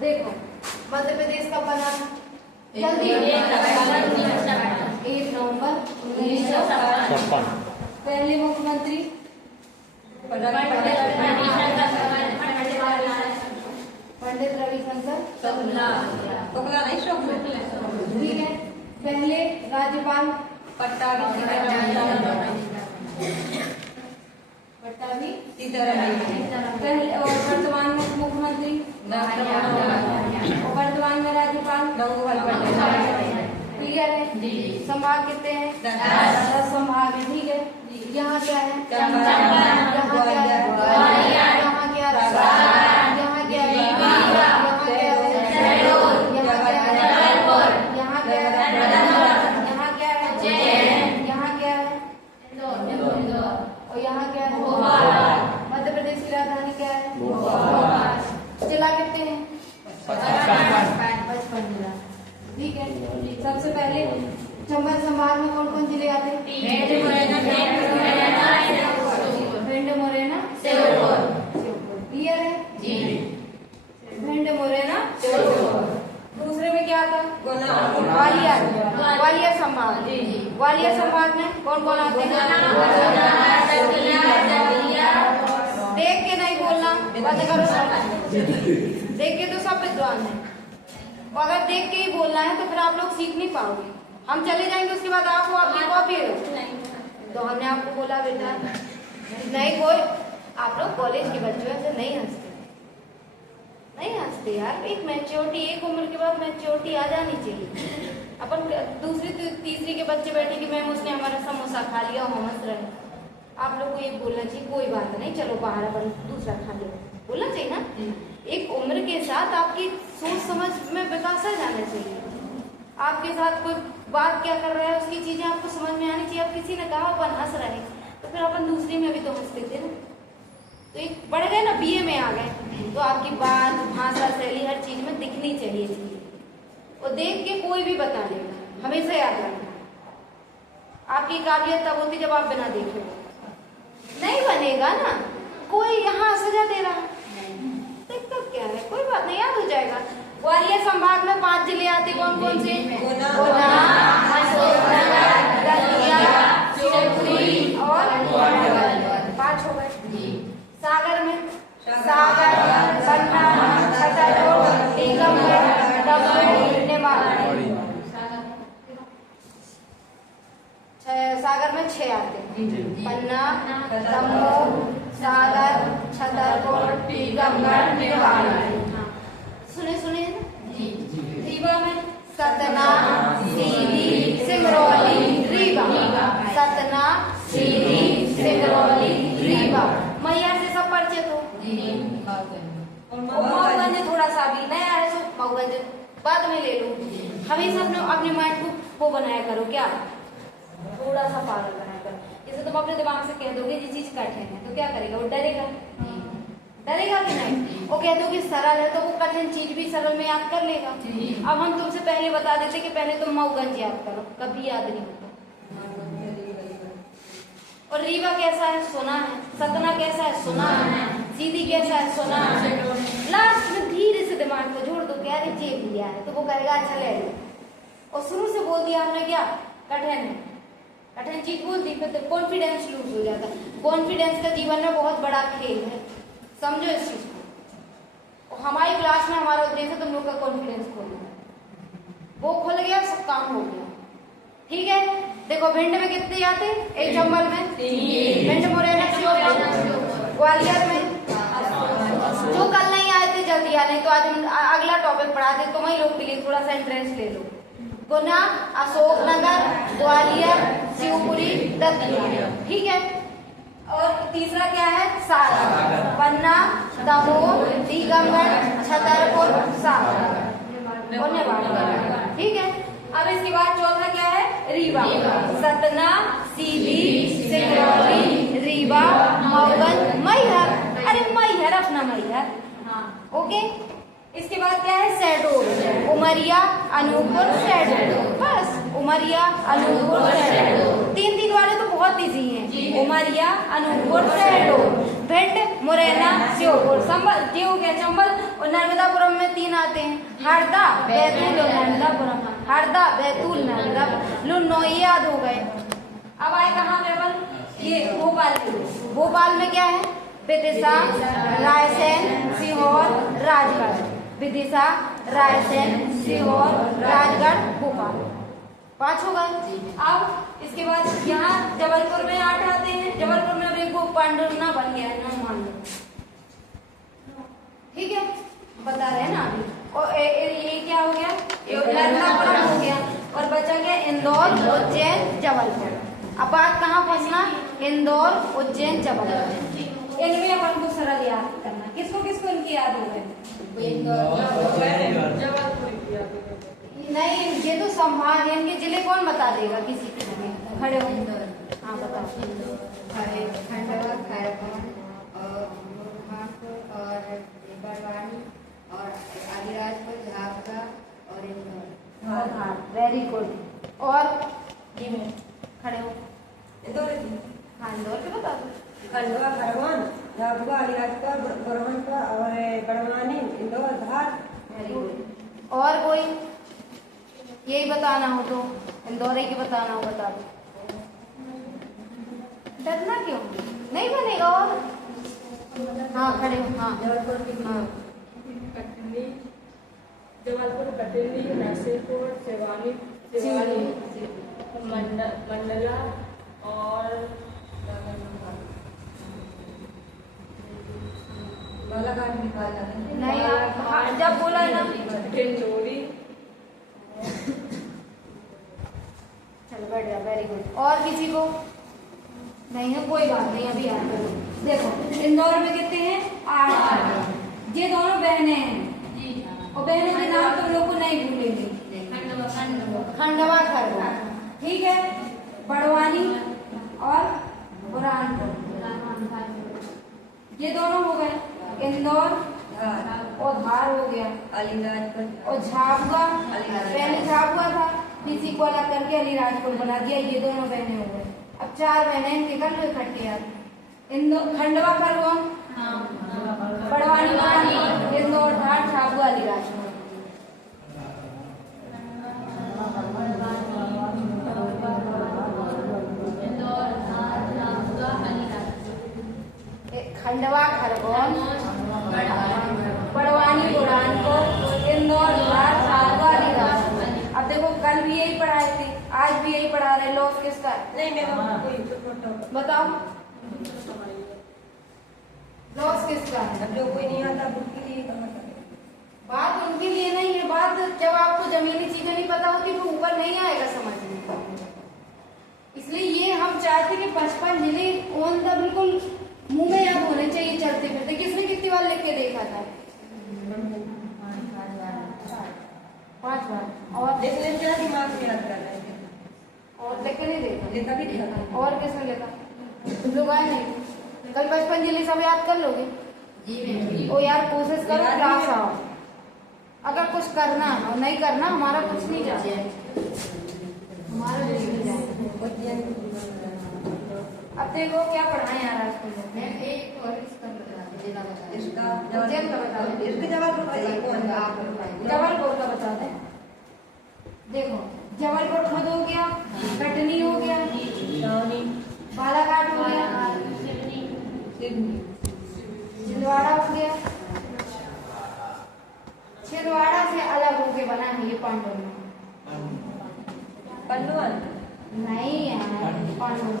देखो मध्य प्रदेश कब बना था? जल्दी 1 नवंबर 1956। पहले मुख्यमंत्री पंडित रविशंकर शुक्ला। ठीक है। पहले राज्यपाल पट्टाभी सीतारामन। पहले और वर्तमान में मुख्यमंत्री और वर्तमान में राज्यपाल क्लियर है? संभाग कितने हैं? 10 संभाग है। ठीक है। यहाँ क्या है? यहाँ क्या है? यहाँ क्या है? यहाँ क्या है? यहाँ क्या है? और यहाँ क्या है? मध्य प्रदेश की राजधानी क्या है? जिला कितने हैं? 55 जिला। ठीक है। सबसे पहले चंबल संभाग में कौन कौन जिले आते हैं? भिंड, मुरैना, श्योपुर। क्लियर है? भिंड, मुरैना, श्योपुर। दूसरे में क्या आता? ग्वालियर। ग्वालियर संभाग। ग्वालियर संभाग में कौन कौन आते हैं? देख के नहीं बोलना, बंद करो। देख के तो सब विद्वान है, और अगर देख के ही बोलना है तो फिर आप लोग सीख नहीं पाओगे। हम चले जाएंगे, उसके बाद आपको आपकी कॉपी लो। तो हमने आपको बोला बेटा नहीं, कोई आप लोग कॉलेज के बच्चों से नहीं हंसते यार। एक मैच्योरिटी, एक उम्र के बाद मैच्योरिटी आ जानी चाहिए। अपन दूसरी तीसरी के बच्चे बैठे कि मैम उसने हमारा समोसा खा लिया, हम हंस रहे हैं। आप लोग को ये बोलना चाहिए कोई बात नहीं, चलो बाहर अपन दूसरा खा लो, बोलना चाहिए ना। एक उम्र के साथ आपकी सोच समझ में विकास आ जाना चाहिए। आपके साथ कोई बात क्या कर रहा है उसकी चीजें आपको समझ में आनी चाहिए। अब किसी ने कहा अपन हंस रहे हैं तो फिर अपन दूसरी में भी तो हंसते थे ना। तो एक बढ़ गए ना, बीए में आ गए तो आपकी बात, भाषा, शैली हर चीज में दिखनी चाहिए चीजें। और देख के कोई भी बता देगा, हमेशा याद रखना। आपकी काबिलियत तब होती जब आप बिना देखे हो। नहीं बनेगा ना, कोई यहाँ सजा दे रहा दिक्कत क्या है? कोई बात नहीं, याद हो जाएगा। ग्वालियर संभाग में 5 जिले आते, कौन कौन से? गुना, अशोकनगर, दतिया, शिवपुरी और 5 हो गए। सागर में सागर, पन्ना, छतरपुर, टीकमगढ़, दमोह, निमाड़ी। सागर में 6 आते हैं, पन्ना, दमोह, सागर, छतरपुर, टीकमगढ़, निमाड़ी। सुने ना? रीवा में सतना, सीधी, सिंगरौली, रीवा। सतना, सीधी, सिंगरौली, रीवा। मैया से सब परिचित हो। मऊगंज थोड़ा सा भी नया है तो मऊगंज बाद में ले लो। हमेशा अपने माइंड को वो बनाया करो, क्या थोड़ा सा पागल बनाया करो। जैसे तुम अपने दिमाग से कह दोगे ये चीज कठिन है तो क्या करेगा? वो डरेगा कि नहीं? वो कह दोगे सरल है तो वो कठिन चीज भी सरल में याद कर लेगा। अब हम तुमसे पहले बता देते कि पहले तुम मऊगंज याद करो, कभी याद नहीं होता। और रीवा कैसा है? सुना है। सतना कैसा है? सुना है। सीधी कैसा है? सुना है। लास्ट में धीरे से दिमाग को जोड़ दो कि अरे ये दिया है तो वो कहेगा अच्छा ले लो। और शुरू से बोल दिया हमने क्या कठिन है, कठिन चीज बोल दी फिर कॉन्फिडेंस लूज हो जाता है। कॉन्फिडेंस का जीवन में बहुत बड़ा खेल है, समझो इस चीज को। और हमारी क्लास में हमारा उद्देश्य है तुम लोग का कॉन्फिडेंस खोलना। वो खुल गया, सब काम हो गया। ठीक है। देखो भिंड में कितने आते? 1 चंबल में 3, भिंड, मुरैना, श्योपुर। ग्वालियर में जो कल नहीं आए थे जल्दी आ, नहीं तो आज हम अगला टॉपिक पढ़ा दे। तुम ही लोग के लिए थोड़ा सा इंटरेस्ट ले लो। गुना, अशोकनगर, ग्वालियर, शिवपुरी, दतिया। ठीक है। और तीसरा क्या है? सागर, पन्ना, दमोह, टीकमगढ़, छतरपुर, सागर और निमाड़ी। ठीक है। अब इसके बाद चौथा क्या है? रीवा। सतना, सीधी, सिंगरौली, रीवा, मऊगंज, मैहर। अरे मैहर अपना मैहर। ओके। इसके बाद क्या है? शहडोल, उमरिया, अनूपपुर, शहडोल। बस उमरिया, अनूपपुर, शहडोल। 3 वाले तो बहुत इजी हैं। उमरिया, अनूपपुर, शहडोल, भिंड, मुरैना, श्योपुर। संबल ये हो गया चंबल। और नर्मदापुरम में तीन आते हैं, हरदा, बैतूल और नर्मदापुरम। हरदा, बैतूल, नर्मदापुरम। लो 9 याद हो गए। अब आए कहाँ केवल? ये भोपाल में। भोपाल में क्या है? विदिशा, रायसेन, सीहोर, राजगढ़। विदिशा, रायसेन, सीहोर, राजगढ़, भोपाल। 5 हो गए। अब इसके बाद यहाँ जबलपुर में 8 आते हैं। जबलपुर में अब एक वो पांडुरना बन गया है, नाम मान लो, ठीक है, बता रहे हैं ना अभी। और ये क्या हो गया? नर्मदापुरम हो गया। और बचा गया इंदौर, उज्जैन, जबलपुर। अब बात कहाँ फंसना? इंदौर, उज्जैन, जबलपुर। इनमें अपन को सरल याद करना। किसको किसको इनकी याद हो गए? नहीं, ये तो संभाग है, इनके जिले कौन बता देगा? किसी के खड़े हो। हाँ बताओ। खंडवा, खैरगढ़ और बड़वानी और अलीराजपुर, झाबुआ और इंदौर। हाँ, वेरी गुड। और ये में खड़े हो। इंदौर, हाँ, इंदौर के बता दो। खंडवा, खरगोन, झाबुआ, अलीराजपुर, बड़वानी और बड़वानी, इंदौर, धार। Very good. और कोई यही बताना हो तो इंदौर की बताना हो, बता दो। डरना क्यों? नहीं बनेगा। और हाँ खड़े हो। हाँ जबलपुर की हाँ कटनी, जबलपुर, कटनी, नरसिंहपुर, सिवानी, मंडला और बालाघाट निकाल नहीं, हाँ, जब बोला है ना। डिंडोरी। चलो बैठ गया, वेरी गुड। और किसी को नहीं है? कोई बात नहीं, अभी याद करो। देखो इंदौर में कितने हैं? 8। ये दोनों बहनें हैं और बहनों के नाम तुम लोग को नहीं भूलेंगे। खंडवा, खरगोन, ठीक है, बड़वानी और बुरहानपुर, ये दोनों हो गए। इंदौर और धार हो गया। अलीराजपुर और झाबुआ, पहले झाबुआ था, किसी को अलग करके अलीराजपुर बना दिया। ये दोनों बहनें हो गए। अब 4 बहनें इनके कर लो इकट्ठे यार। खंडवा, खरगोन, बड़वानी, बुरहानपुर, इंदौर, धार, झाबुआ, अलीराजपुर। खंडवा, खरगोन, बड़वानी, बुरहानपुर, इंदौर, धार, झाबुआ, अलीराजपुर। अब देखो कल भी यही पढ़ाए थे, आज भी यही पढ़ा रहे। लॉस किसका? नहीं, मैं कोई बताओ, लॉस किसका है? अब जो कोई नहीं आता उनके लिए बात उनके लिए नहीं है। बात जब आपको जमीनी चीजें नहीं पता होती तो ऊपर नहीं आएगा समझ में। इसलिए ये हम चाहते कि 55 जिले ऑन द बिल्कुल मुंह में याद होने चाहिए चलते फिरते। किसने कितनी बार लिख के देखा था? 5 बार। और देखने क्या दिमाग में याद कर रहे हैं और लिख के नहीं देखा? लिखा भी देखा। और किसने लिखा? तुम लोग आए नहीं? कल 55 जिले सब याद कर लोगे? जी ओ यार कोशिश करो, क्लास आओ। अगर कुछ करना और नहीं करना, हमारा कुछ नहीं जाए, हमारा कुछ नहीं जाए। अब देखो क्या पढ़ाएं यार आज को। एक और इसका इसका उज्जैन का बता दे। इसके जबलपुर जबलपुर का बता दे। देखो जबलपुर खुद हो गया, कटनी हो गया, बालाघाट हो गया, छिंदवाड़ा हो गया। छिंदवाड़ा से अलग होके बना है ये पांडुरंग। पन्नुअन नहीं यार, पांडुरंग।